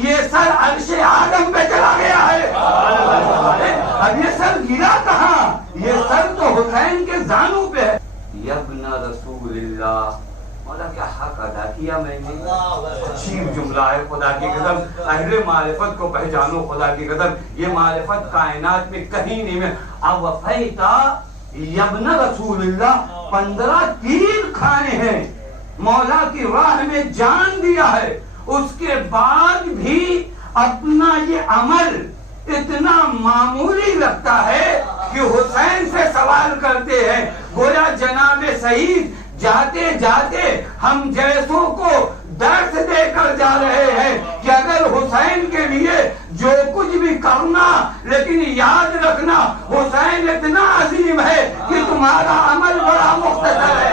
ये सर अर्शे आदम पे चला गया है। अब ये सर गिरा कहाँ? ये सर तो हुसैन के जानू पे है। यब्ना रसूलिल्लाह, मौला क्या हक अदा किया मैंने। अजीब जुमला है, खुदा की कसम, अहले मारिफत को पहचानो, खुदा की कसम, ये मारिफत कायनात में कहीं नहीं में। अब वफैता यब्ना रसूलिल्लाह, 15 तीर खाने हैं, मौला की राह में जान दिया है, उसके बाद भी अपना ये अमल इतना मामूली लगता है कि हुसैन से सवाल करते हैं। गोया जनाबे शहीद जाते जाते हम जैसों को दर्द देकर जा रहे हैं कि अगर हुसैन के लिए जो कुछ भी करना, लेकिन याद रखना हुसैन इतना अजीम है कि तुम्हारा अमल बड़ा मुख्तसर है,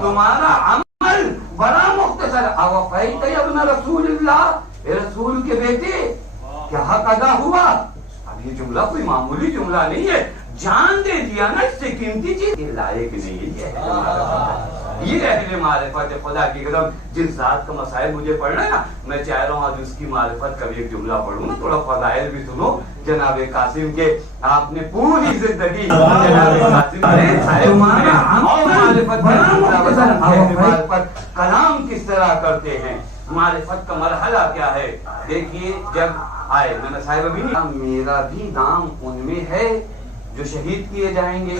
तुम्हारा अमल बड़ा मुख्तसर। अवफ़ैत रसूलुल्लाह, रसूल के बेटे क्या हक अदा हुआ। अब ये जुमला कोई मामूली जुमला नहीं है, जान दे दिया ना, इससे कीमती चीज ये लायक नहीं है। ये अहले मारिफत है, खुदा की कसम। जिस जात का मसाइल मुझे पढ़ना है ना, मैं चाह रहा हूँ आज उसकी मारिफत का भी एक जुमला पढ़ूँ ना, थोड़ा फज़ाइल भी सुनो जनाबे कासिम के। आपने पूरी जिंदगी जनाबे कासिम मारिफत कलाम किस तरह करते हैं, मारिफत का मरहला क्या है। देखिए जब आए मैंने साहिब अभी नहीं, मेरा भी नाम उनमें है जो शहीद किए जाएंगे।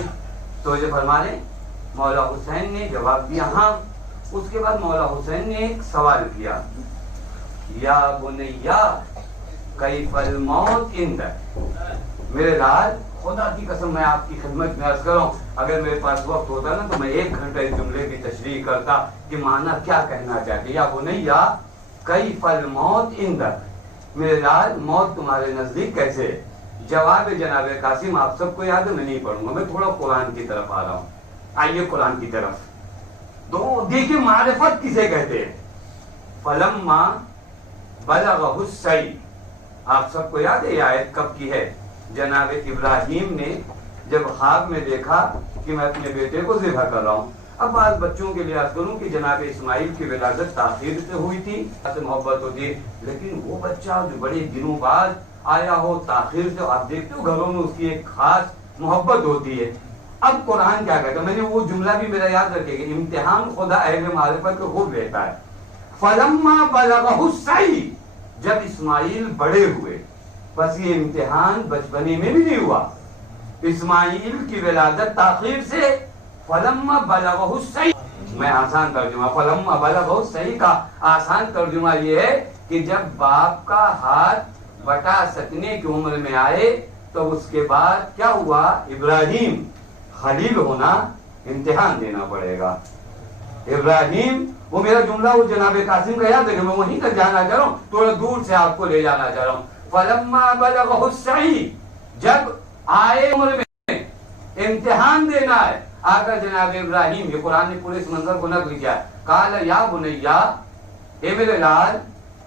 तो जो फरमाने मौला हुसैन ने जवाब दिया हाँ। उसके बाद मौला हुसैन ने एक सवाल किया, या बुनैया कैफल मौत इंदक। मेरे लाल, खुदा की कसम मैं आपकी खिदमत में अर्ज कर रहा हूँ, अगर मेरे पास वक्त होता ना तो मैं 1 घंटा इस जुमले की तशरीह करता कि माना क्या कहना चाहते। या बुनैया कैफल मौत इंदक, मेरे लाल मौत तुम्हारे नजदीक कैसे है। जवाब जनाबे कासिम आप सबको याद है, मैं नहीं पढ़ूंगा, मैं थोड़ा कुरान की तरफ आ रहा हूँ। आइए कुरान की तरफ। तो देखिए मारिफत किसे कहते हैं। फलम्मा बलगहु सई, आप सबको याद है ये आयत कब की है। जनाब इब्राहिम ने जब ख्वाब में देखा कि मैं अपने बेटे को ज़िबह कर रहा हूँ। अब बात बच्चों के लिए अर्ज करूँ कि जनाब इस्माइल की विलादत ताखीर से हुई थी, ऐसे मोहब्बत होती, लेकिन वो बच्चा जो बड़े दिनों बाद आया हो ताखीर से, आप देखते हो घरों में उसकी एक खास मोहब्बत होती है। अब कुरान क्या कहता है, मैंने वो जुमला भी मेरा याद रखेगा, इम्तिहान खुदा अहले मारिफत को खूब लेता है। फलम्मा बलगहु सई, जब इस्माइल बड़े हुए, बस ये इम्तिहान बचपने में भी नहीं हुआ, इस्माइल की विलादत ताखीर से। फलम्मा बलगहु सई, मैं आसान तर्जुमा, फलम्मा बलगहु सई का आसान तर्जुमा ये है कि जब बाप का हाथ बटा सकने की उम्र में आए तो उसके बाद क्या हुआ, इब्राहिम खलील होना, इम्तिहान देना पड़ेगा। इब्राहिम, वो मेरा जुमला वो जनाबे कासिम का याद है, मैं वहीं तक जाना चाह रहा हूँ, थोड़ा दूर से आपको ले जाना चाह रहा हूँ। फलम्मा बलगहु सई, जब आए उम्र में इम्तिहान देना है, आकर जनाब इब्राहिम, ये कुरान ने पूरे इस मंजर को नकल किया, काल या बुनैया, ए मेरे लाल,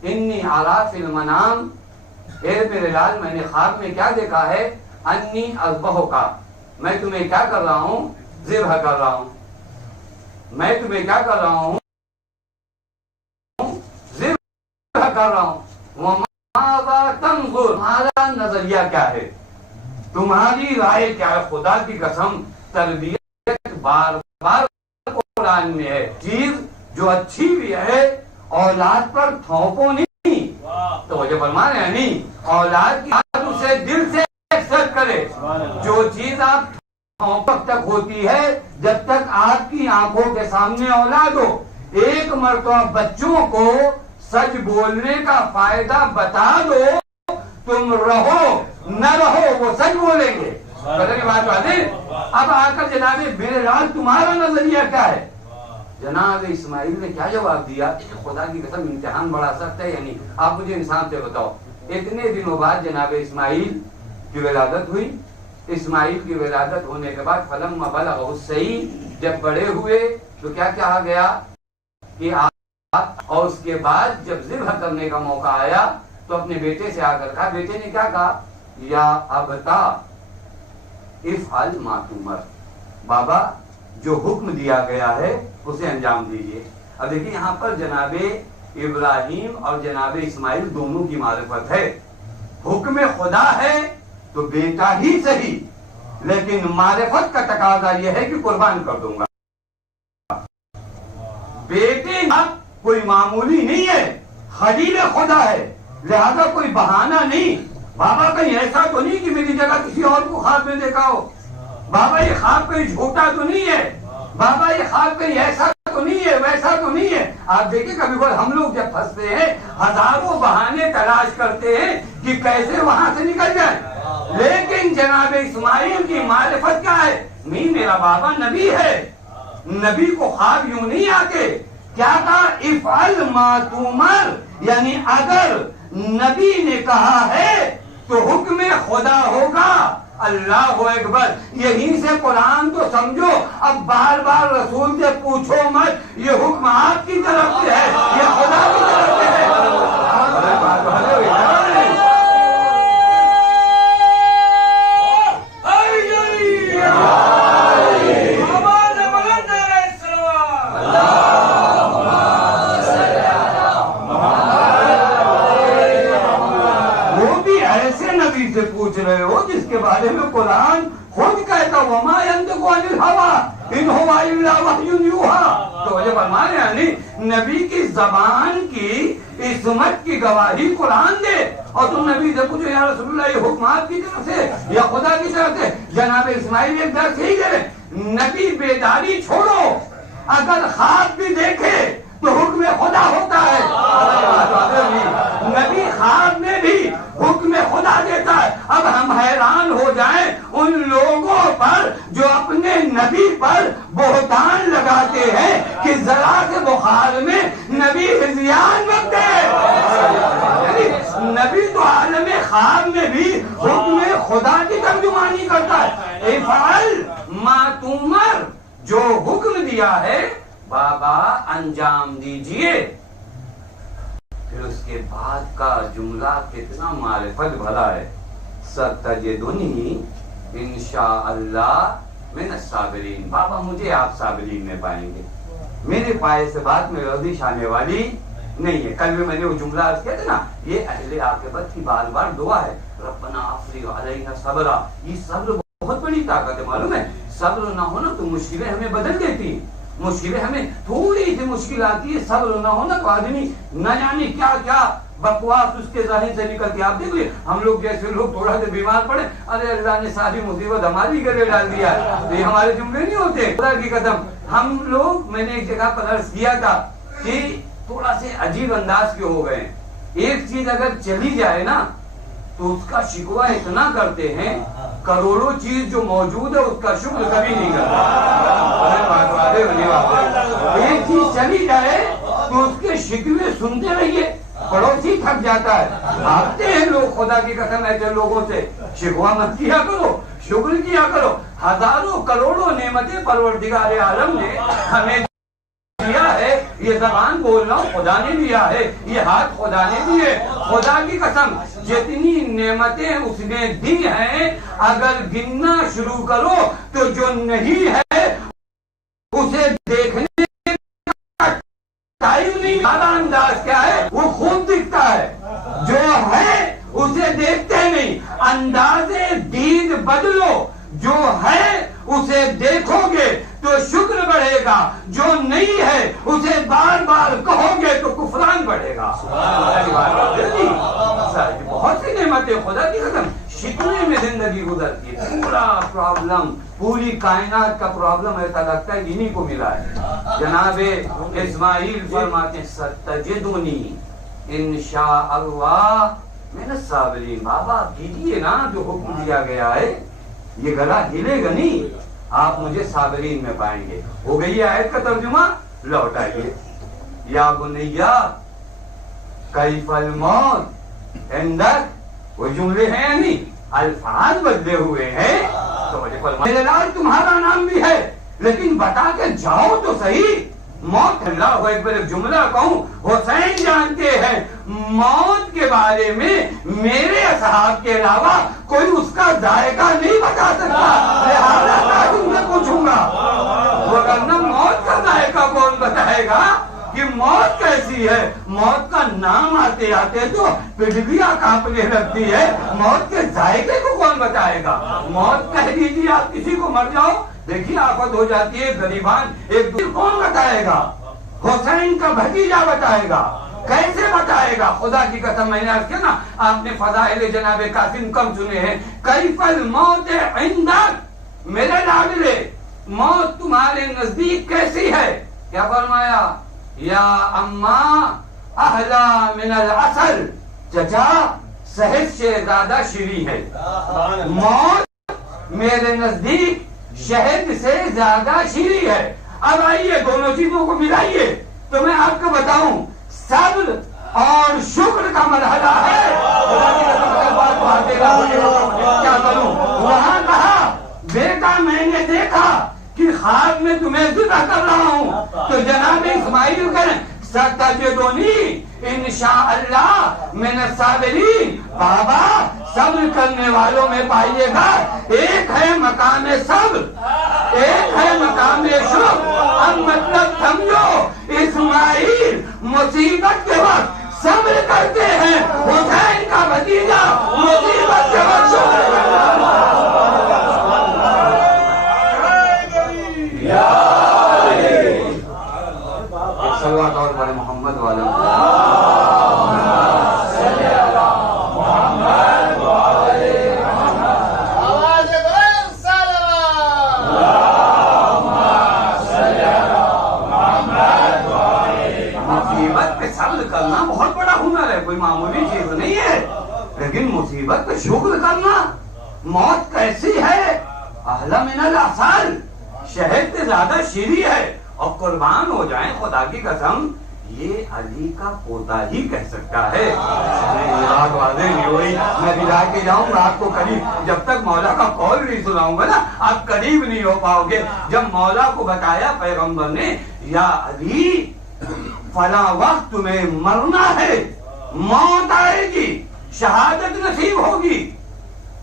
इन्नी आरा फिल मनाम, ए मेरे लाल मैंने ख्वाब में क्या देखा है, अन्नी अज़बहु का, मैं तुम्हें क्या कर रहा हूँ, ज़िबह कर रहा हूँ, मैं तुम्हें क्या कर रहा हूँ, ज़िबह कर रहा हूँ। वमाज़ा तंज़ुर, तुम्हारा नजरिया क्या है, तुम्हारी राय क्या है। खुदा की कसम तरबियत बार बार कुरान में है, चीज जो अच्छी भी है औलाद पर थोपो नहीं, तो वजह फरमा रहे हैं नहीं, औलाद की बात उसे दिल से एक्सेप्ट करे। जो चीज आप थोपक तक होती है, जब तक आपकी आंखों के सामने औलाद हो, एक मरतबा बच्चों को सच बोलने का फायदा बता दो, तुम रहो न रहो वो सच बोलेंगे। बात अब आकर जनाबे मेरे लाल तुम्हारा नजरिया क्या है। जनाब इस्माइल ने क्या जवाब दिया, खुदा की कसम इम्तिहान बड़ा सख्त है, यानी आप मुझे इंसान से बताओ। इतने दिनों बाद जनाब इस्माइल की विलादत हुई, इस्माइल की विलादत होने के बाद फलम्मा बलगहु सई, जब बड़े हुए तो क्या कहा गया कि आप, और उसके बाद जब ज़िबह करने का मौका आया तो अपने बेटे से आकर कहा, बेटे ने क्या कहा, या अबता इफ़अल मा तुमर, बाबा जो हुक्म दिया गया है उसे अंजाम दीजिए। अब देखिए यहाँ पर जनाबे इब्राहिम और जनाब इस्माइल दोनों की मारिफत है। हुक्म खुदा है तो बेटा ही सही, लेकिन मारिफत का तकाजा यह है कि कुर्बान कर दूंगा। बेटे ना कोई मामूली नहीं है, खलील खुदा है, लिहाजा कोई बहाना नहीं। बाबा कहीं ऐसा तो नहीं कि मेरी जगह किसी और को ख्वाब में देखा हो। बाबा ये ख्वाब कहीं झूठा तो नहीं है। बाबा ये ख्वाब कहीं ऐसा तो नहीं है, वैसा तो नहीं है। आप देखिए कभी कभी हम लोग जब फंसते हैं हजारों बहाने तलाश करते हैं कि कैसे वहां से निकल जाए, लेकिन जनाब इस्माइल की मारिफत क्या है? नहीं, मेरा बाबा नबी है। नबी को ख्वाब यूं नहीं आते। क्या कहा? इफ़अल मा तुमर, यानी अगर नबी ने कहा है तो हुक्म खुदा होगा। अल्लाह अकबर। यहीं से कुरान तो समझो। अब बार बार रसूल से पूछो मत ये हुक्म आपकी तरफ से है, ये खुदा की तरफ से है। से पूछ रहे हो जिसके बारे में कुरान खुद कहता वमा यंतिकु अनिल हवा इन हुवा इल्ला वह्युन यूहा। तो वजह फरमा यानी नबी की जबान की इस्मत की गवाही कुरान दे, और तुम नबी से पूछो या रसूलुल्लाह ये हुक्म आपकी तरफ से या खुदा की तरफ से? जनाब इस्माइल एक दर्स यही दे रहे, नबी बेदारी छोड़ो, अगर ख्वाब भी देखे तो हुक्म खुदा होता है। नबी ख्वाब में भी हुक्म खुदा देता है। अब हम हैरान हो जाएं उन लोगों पर जो अपने नबी पर बोहतान लगाते हैं कि जरा से बुखार में नबी हिज़ियान बनते। नबी तो आलम ख्वाब में भी हुक्म खुदा की तर्जुमानी करता है। इफ़अल मा तुमर, जो हुक्म दिया है बाबा अंजाम दीजिए। फिर उसके बाद का जुमला कितना मारिफत भरा है। सतजदुनी इंशाअल्लाह मिन साबिरीन। बाबा मुझे आप साबिरीन में पाएंगे। मेरे पाए से बात में रदिश आने वाली नहीं है। कल भी मैंने वो जुमला अर्ज किया था ना, ये अहले आक़िबत की बार बार दुआ है, रब्बना अफ़रिग़ अलैना सब्रा। ये सब्र बहुत बड़ी ताकत है, मालूम है। सब्र ना हो ना तो मुश्किलें हमें बदल देती। मुश्किलें हमें थोड़ी सी मुश्किल आती है, सब्र ना हो ना तो आदमी न जाने क्या क्या बकवास उसके ज़हन से निकलती है। आप देख लीजिए हम लोग जैसे लोग थोड़ा सा बीमार पड़े, अरे अल्लाह ने सारी मुसीबत हमारी गले डाल दिया, तो ये हमारे जुमले नहीं होते। खुदा की कसम हम लोग, मैंने एक जगह पर अर्ज किया था कि थोड़ा से अजीब अंदाज के हो गए। एक चीज अगर चली जाए ना तो उसका शिकवा इतना करते हैं, करोड़ों चीज जो मौजूद है उसका शुक्र कभी नहीं करता। एक चीज चली जाए तो उसके शिकवे सुनते रहिए, पड़ोसी थक जाता है। आते हैं लोग, खुदा की कसम ऐसे लोगों से शिकवा मत किया करो, शुक्र किया करो। हजारों करोड़ों नेमतें परवरदिगार आलम ने हमें दिया है। ये जबान बोलना खुदा ने दिया है, ये हाथ खुदा ने दिए। खुदा की कसम जितनी नेमतें उसने दी हैं, अगर गिनना शुरू करो तो जो नहीं है उसे देखने का टाइम नहीं। सारा अंदाज क्या है? वो खूब दिखता है, जो है उसे देखते नहीं। अंदाजे दीद बदलो, जो है उसे देखोगे तो शुक्र बढ़ेगा, जो नहीं है उसे बार बार कहोगे तो कुफरान बढ़ेगा। बहुत सी नेमतें खुदा की कसम शिकवे में जिंदगी गुजरती है। पूरा प्रॉब्लम, पूरी कायनात का प्रॉब्लम ऐसा लगता है इन्हीं को मिला है। जनाबे इस्माइल फरमाते सतजदुनी इंशाअल्लाह मिन साबिरीन। बाबा कीजिए ना जो हुक्म दिया गया है, ये गला हिलेगा नहीं, आप मुझे साबिरीन में पाएंगे। हो गई आयत का तर्जुमा, लौट आइए। या बुनैया कैफल मौत इंदक, वो जुमले हैं या नहीं, अल्फाज बदले हुए हैं। तो मेरे लाल तुम्हारा नाम भी है, लेकिन बता के जाओ तो सही। मौत, अल्लाह एकबार एक जुमला कहूं, हुसैन जानते हैं मौत के बारे में मेरे असहाब के अलावा कोई उसका जायका नहीं बता सकता, लिहाजा तुमसे पूछूंगा। वरना मौत का जायका कौन बताएगा? कि मौत कैसी है। मौत का नाम आते आते तो पृथ्वियां कांपने लगती है। मौत के जायके को कौन बताएगा। मौत कह दीजिए आप किसी को मर जाओ, देखिए आफत हो जाती है, गरीबान एक दूसरे कौन बताएगा। हुसैन का भतीजा बताएगा, कैसे बताएगा। खुदा की कसम मैंने अर्ज किया ना, आपने फदाइल जनाब कासिम कम सुने हैं। कैफल मौत इंदक, मेरे लाडले मौत तुम्हारे नजदीक कैसी है। क्या फरमाया, या अम्मा अहला मिनल असल, चचा शहद से ज्यादा शीरी है। मौत मेरे नजदीक शहद से ज्यादा शीरी है। अब आइए दोनों चीजों को मिलाइए तो मैं आपको बताऊं, सब्र और शुक्र का मरहला है। क्या करूं। वहां कहा, बेटा मैंने देखा कि ख्वाब में तुम्हें जुदा कर रहा हूँ, तो जनाब इस्माइल करें सतजदुनी इंशाअल्लाह मिन साबिरीन। बाबा सब्र करने वालों में पाइएगा। एक है मकाम सब्र, एक है मकाम शुक्र। अब मतलब समझो, इस्माइल मुसीबत के वक्त सब्र करते हैं, हुसैन का भतीजा मुसीबत के वक्त शुक्र करता है। सल्लल्लाहु अलैहि मोहम्मद वाला मुसीबत पे सब्र करना बहुत बड़ा हुनर है, कोई मामूली चीज नहीं है। लेकिन मुसीबत पे शुक्र करना, मौत कैसी है, अहला मिनल असल, शहद से ज्यादा शीरी है। और कुर्बान हो जाए खुदा की कसम, ये अली का पोता ही कह सकता है। नहीं हुई, मैं विदा के जाऊंगा आपको करीब, जब तक मौला का कौल नहीं सुनाऊंगा ना आप करीब नहीं हो पाओगे। जब मौला को बताया पैगंबर ने, या अली फला वक्त तुम्हें मरना है, मौत आएगी, शहादत नसीब होगी,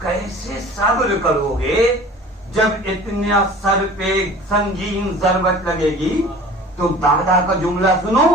कैसे सब्र करोगे जब इतना सर पे संगीन जरबत लगेगी। तो दादा का जुमला सुनो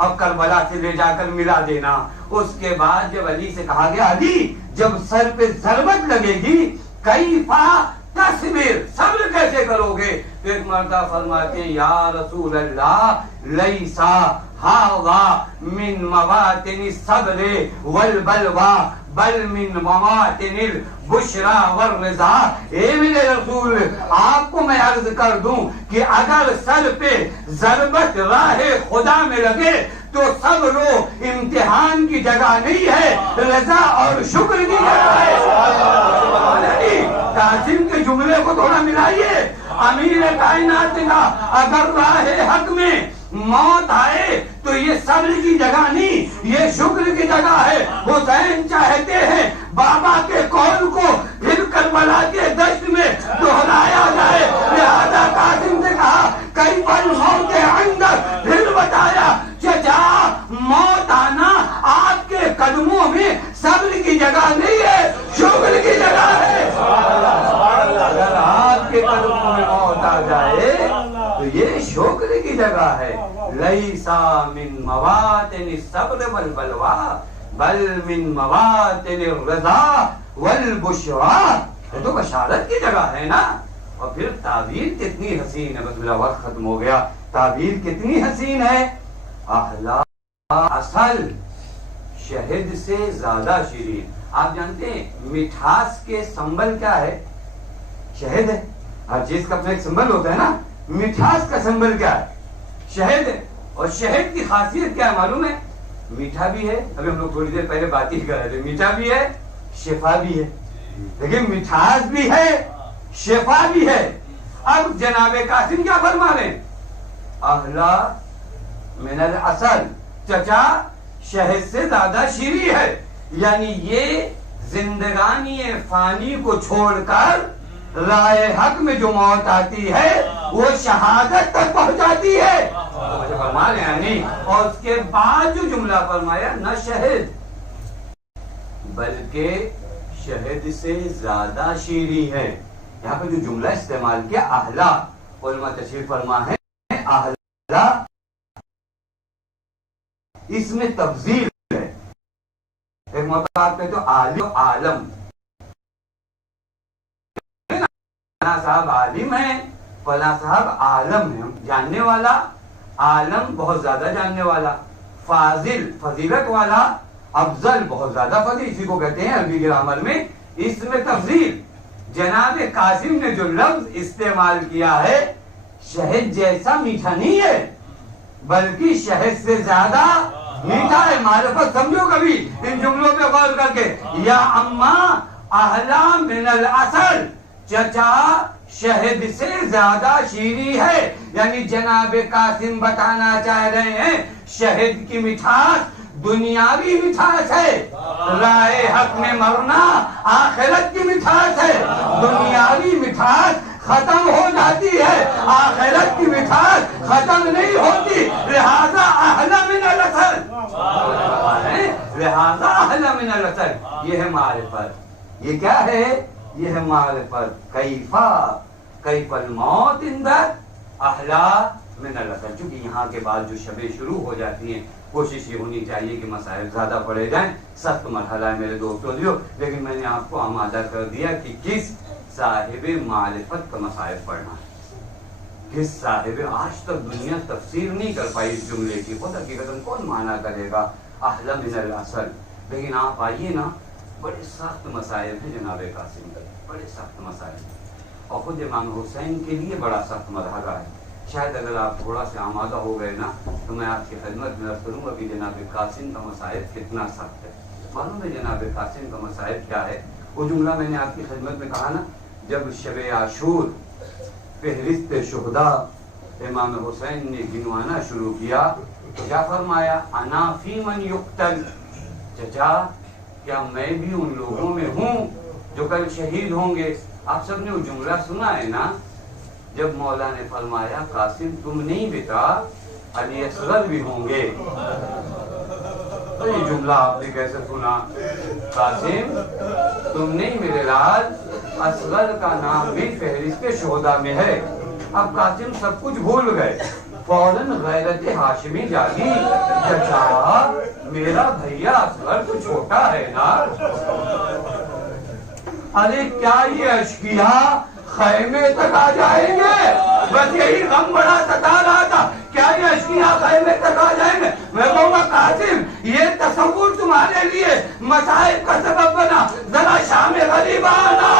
और करबला से ले जाकर मिला देना। उसके बाद जब अली से कहा गया, अली जब सर पे जरबत लगेगी कैफा तस्बीर, सब्र कैसे करोगे। तो एक मर्दा फरमाते, या रसूल अल्लाह लैसा हावा मिन मवातिन सब्र वल बलवा बल मिन मवातिनिल बुशरा वर रिजा। ए मेरे रसूल, आपको मैं अर्ज कर दूं कि अगर सर पे जरबत राहे खुदा में लगे तो सब्र इम्तिहान की जगह नहीं है, रजा और शुक्र की जगह है। कासिम के जुमले को थोड़ा मिलाइए। अमीर कायनात का अगर राहे हक में मौत आए तो ये सब्र की जगह नहीं, ये शुक्र की जगह है। हुसैन चाहते हैं बाबा के कौल को फिर करबला के दश्त में दोहराया जाए। लिहाजा कासिम से कहा, कई पल मौत के अंदर फिर बताया, चचा मौत आना आपके कदमों में सब्र की जगह नहीं है, शुक्र की जगह है। अगर आपके कदमों में मौत आ जाए तो ये शुक्र की जगह है। लैसा मिन मवातिन सब्र वल बलवा बल मिन मवातिन रज़ा वल बुशरा, ये तो बशारत की जगह है ना। और फिर ताबीर कितनी हसीन है, बस मेरा वक्त खत्म हो गया। ताबीर कितनी हसीन है, अहला असल शहद से ज्यादा शीरीन। आप जानते हैं मिठास के संबल क्या है, शहद है। हर चीज का अपना एक संबल होता है ना, मिठास का संबल क्या है, शहद है। और शहद की खासियत क्या है मालूम है, मीठा भी है, अभी हम लोग थोड़ी देर पहले बात ही कर रहे थे, मीठा भी है शिफा भी है, लेकिन मिठास भी है शिफा भी है। अब जनाबे कासिम क्या फरमा रहे, अहला मिनल असल, चचा शहद से ज्यादा शीरी है। यानी ये जिंदगानी फानी को छोड़कर राय हक में जो मौत आती है वो शहादत तक पहुंचाती है। फरमा रहे यानी, और उसके बाद जो जुमला फरमाया, न शहद बल्कि शहद से ज्यादा शीरी है। यहाँ पे जो जुमला इस्तेमाल किया अहला, उलमा तशरीफ फरमा है अहला इसमें तफजील है। एक मोहताब पे तो आलिम आलम, साहब आलिम है, फला साहब आलम है, जानने वाला, आलम बहुत ज्यादा जानने वाला, फाजिल फजीलत वाला, अफजल बहुत ज्यादा फजील, इसी को कहते हैं अरबी ग्रामर में। इसमें तफजील जनाब कासिम ने जो लफ्ज इस्तेमाल किया है, शहद जैसा मीठा नहीं है बल्कि शहद से ज्यादा मीठा है। मारिफत समझो कभी इन जुमलों पे गौर करके। या अम्मा अहला मिनल असल, चचा शहद से ज्यादा शीरी है। यानी जनाब कासिम बताना चाह रहे हैं शहद की मिठास दुनियावी मिठास है, राय हक में मरना आखिरत की मिठास है। दुनियावी मिठास खत्म हो जाती है, आखिरत की मिठास खत्म नहीं होती। लिहाजा अहला मिनल असल, लिहाजा अहला मिनल असल, ये है मारिफत। ये क्या है? ये है मारिफत। कैफा कैफल मौत इंदर अहला मिनल असल। चूंकि यहाँ के बाद जो शबे शुरू हो जाती हैं, कोशिश ये होनी चाहिए कि मसाइल ज्यादा पढ़े जाएं। सख्त मरहला है मेरे दोस्तों, लेकिन मैंने आपको आमादा कर दिया कि किस साहिबे मारिफत का मसाइल पढ़ना है, किस साहिबे। आज तक दुनिया तफसीर नहीं कर पाई इस जुमले की, खुद हकीकत कौन माना करेगा अहला मिनल असल। लेकिन आप आइए ना, बड़े सख्त मसाइल हैं जनाब कासिम के, बड़े सख्त मसाइल, और खुद इमाम हुसैन के लिए बड़ा सख्त मरहला है। शायद अगर आप थोड़ा से आमादा हो गए ना, तो मैं आपकी खिदमत में अर्ज़ करूँगा कि जनाब कासिम का मसाइल कितना सख्त है। मालूम है जनाब कासिम का मसाइल क्या है? वो जुमला मैंने आपकी खिदमत में कहा ना, जब शब आशूर फहरिस्त शुहदा इमाम हुसैन ने गिनवाना शुरू किया तो क्या फरमाया? अना फी मन युक्तल, चचा क्या मैं भी उन लोगों में हूँ जो कल शहीद होंगे। आप सबने वो जुमला सुना है ना, जब मौला ने फरमाया कासिम तुम नहीं बेटा, अली असगर भी होंगे। तो ये जुमला आपने कैसे सुना? कासिम तुम नहीं मेरे लाल, असगर का नाम भी फहरिस्त शुहदा में है। अब कासिम सब कुछ भूल गए, फौरन गैरत हाशिमी जागी, चचा मेरा भैया असगर तो छोटा है ना। अरे क्या ये अशकिया खैमे तक आ जाएंगे? बस यही गम बड़ा सता रहा था, क्या ये अशकिया खैमे तक आ जाएंगे? मैं कहूँगा कासिम ये तसव्वुर तुम्हारे लिए मसाइब का सबब बना, जरा शाम गरीब आना,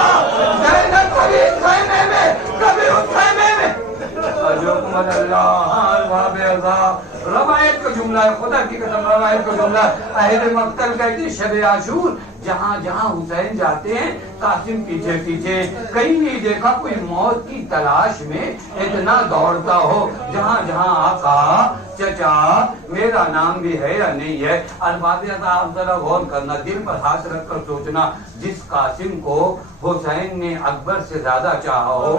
कभी इस खैमे में कभी उस खैमे में। रवायत का जुमला है, खुदा की कसम रवायत का जुमला। अहले मक्तल कहते शब आशूर जहाँ जहाँ हुसैन जाते हैं कासिम पीछे पीछे। कहीं नहीं देखा कोई मौत की तलाश में इतना दौड़ता हो। जहाँ जहाँ आका चचा मेरा नाम भी है या नहीं है। अरबाब आप जरा गौर करना, दिल पर हाथ रखकर सोचना, जिस कासिम को हुसैन ने अकबर से ज्यादा चाहा हो,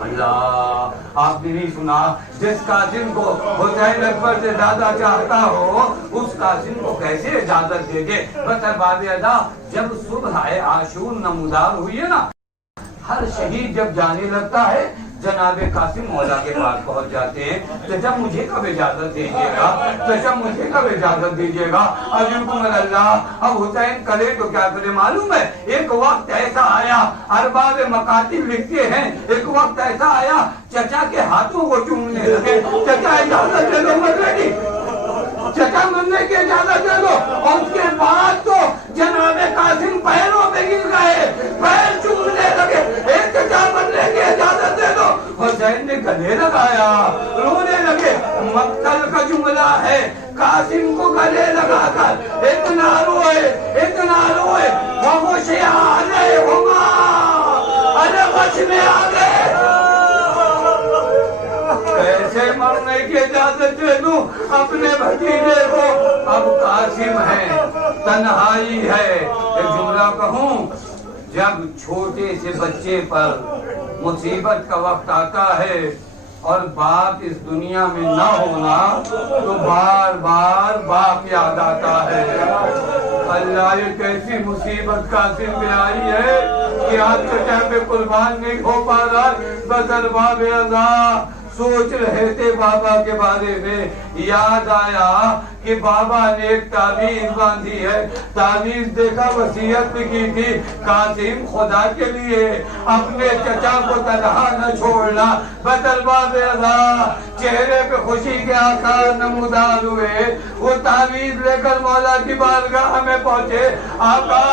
अल्लाह आपने नहीं सुना, जिस कासिम को हुसैन अकबर से ज्यादा चाहता हो उस कासिम को कैसे इजाजत देंगे? बस अरबाब अदा जब सुबह आशूर नमूदार हुई है ना, हर शहीद जब जाने लगता है जनाबे कासिम मौला के पास पहुंच जाते हैं। तो जब मुझे कब इजाजत दीजिएगा, तो जब मुझे कब इजाजत दीजिएगा? अल्लाह अब हुसैन करे तो क्या करे? मालूम है एक वक्त ऐसा आया, अरबाब मकातिब लिखते हैं, एक वक्त ऐसा आया चचा के हाथों को चूमने लगे। चचा इजाजत दे दो मरने की, चचा मरने की इजाजत दे दो। और उसके बाद तो जनाबे कासिम पैरों पे गिर गए, पैर चूमने लगे, एक चचा मरने की इजाजत दे दो। हुसैन ने गले लगाया, रोने लगे। मक्तल का जुमला है, कासिम को गले लगाकर इतना रोए, इतना रोए, खामोशियां आ गए, अरे बच में आ गए। कैसे मरने की इजाजत दे दूं अपने भतीजे को? अब कासिम है, तन्हाई है। एक जुमला कहूं, जब छोटे से बच्चे पर मुसीबत का वक्त आता है और बाप इस दुनिया में न होना तो बार बार बाप याद आता है। अल्लाह ये कैसी मुसीबत कासिम में आई है, कि आप चचा पे कुर्बान नहीं हो पा रहा। बदल बाबे अल्लाह सोच रहे थे बाबा के बारे में, याद आया कि बाबा ने एक ताबीज बांधी है। ताबीज देखा, वसीयत की थी कासिम खुदा के लिए अपने चचा को तनहा न छोड़ना। बदल बाबे अल्लाह चेहरे पे खुशी के आसार नमूदार हुए। वो ताबीज लेकर मौला की बारगाह में पहुंचे। आका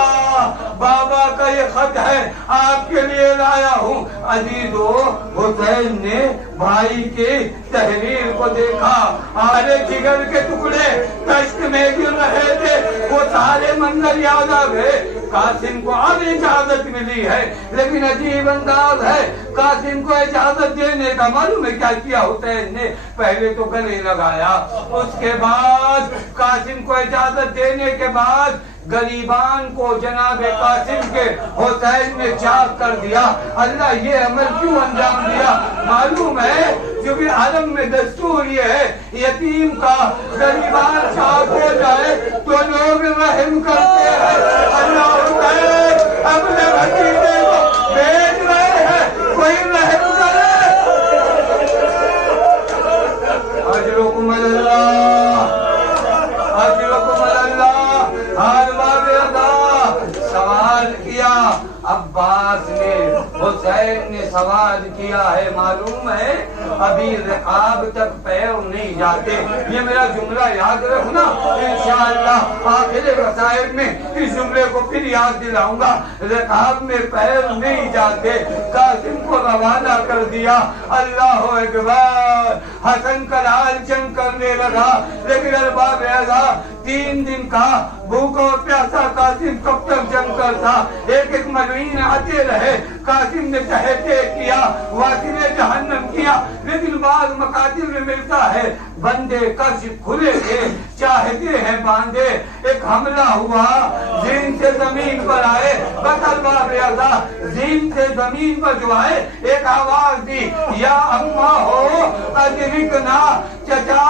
बाबा का ये खत है, आपके लिए लाया हूँ। अजीजो हुसैन ने भाई के तहरीर को देखा, आरे जिगर के टुकड़े कष्ट में गिर रहे थे, वो सारे मंजर याद आ गए। कासिम को अब इजाजत मिली है, लेकिन अजीब अंदाज है कासिम को इजाजत देने का। मालूम है क्या किया हुसैन ने? पहले तो गले लगाया, उसके बाद कासिम को इजाजत देने के बाद गरीबान को जनाब कासिम के हुसैन ने चाक कर दिया। अल्लाह ये अमल क्यों अंजाम दिया? मालूम है क्योंकि आलम में दस्तूर ये है, यतीम का गरीबान चाक हो जाए तो लोग रहम करते हैं। अल्लाह हुसैन अपने भतीजे को भेज रहे हैं, कोई रहम करे। अजरुकुम अल्लाह, अजरुकुम अल्लाह। हर सवाल किया अब्बास ने, हुसैन ने सवाल किया है। मालूम है अभी रिकाब तक पैर नहीं जाते। ये मेरा जुमला याद रखना, इंशाअल्लाह आखिर रसायल में इस जुमले को फिर याद दिलाऊंगा। रिकाब में पैर नहीं जाते। कासिम को रवाना कर दिया। अल्लाह अकबर। हसन का लाल जंग करने लगा, लेकिन अरबाब अज़ा 3 दिन का भूखा और प्यासा कासिम कब तक जंग करता। एक एक महीने आते रहे, कासिम ने तहते किया, वासिले जहन्नम किया, लेकिन बाद मकातिल में मिलता है बंदे कश खुले थे, चाहते हैं बांधे। एक हमला हुआ, जीन से जमीन पर आए। बकल बाबे अज़ा जीन से जमीन पर जो आए, एक आवाज दी, या अम्मा हो अदरिकना, चचा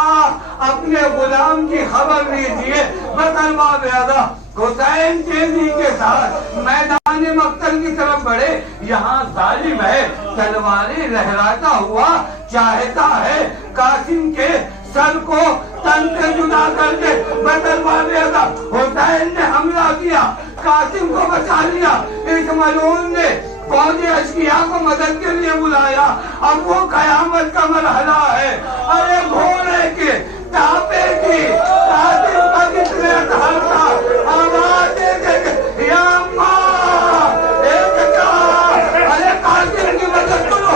अपने गुलाम की खबर लीजिए। बकल बाबे अज़ा हुसैन तेजी के साथ मैदान मक्तल की तरफ बढ़े। यहाँ जालिम है, तलवारें लहराता हुआ चाहता है कासिम के सर को तन से जुदा करके। बदल बाबे अज़ा हुसैन ने हमला किया, कासिम को बचा लिया। इस मलून ने फौजी अशकिया को मदद के लिए बुलाया। अब वो कयामत का मरहला है। अरे घोड़े के टापे की कासिम का कितने था, आवाज देके या अम्मा, अरे कासिम की मदद करो।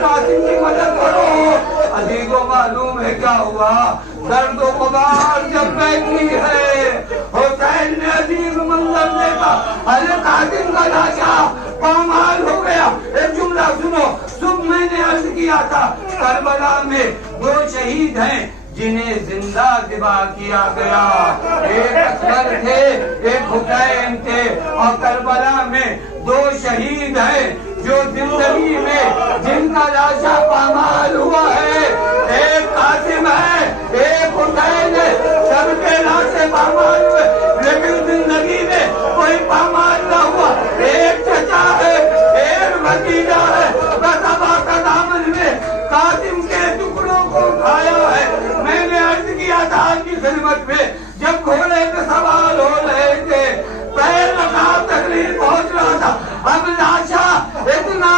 कासिम की मदद करो। अजीजों मालूम है क्या हुआ? दर्दो गुबार जब बैठी है, हुसैन ने अजीब मंजर देखा। अरे कासिम का लाशा पामाल हो गया। एक जुमला सुनो, सुबह मैंने अर्ज किया था करबला में 2 शहीद हैं जिन्हें जिंदा दिबा किया गया। एक असगर थे, एक हुसैन थे। और करबला में 2 शहीद हैं जो जिंदगी में जिनका लाशा पामाल हुआ है। एक कासिम है, एक हुसैन है। सबके लाशे पामाल हुए, लेकिन जिंदगी में कोई पामाल न हुआ। एक चचा है, एक भतीजा है। बसबा का दामन में कासिम के टुकड़ों को उठाया है। मैंने अर्ज किया था आपकी खिदमत में, जब घोड़े पे सवार हो रहे थे, पैर लगा तकलीफ पहुंच रहा था। अब लाशा इतना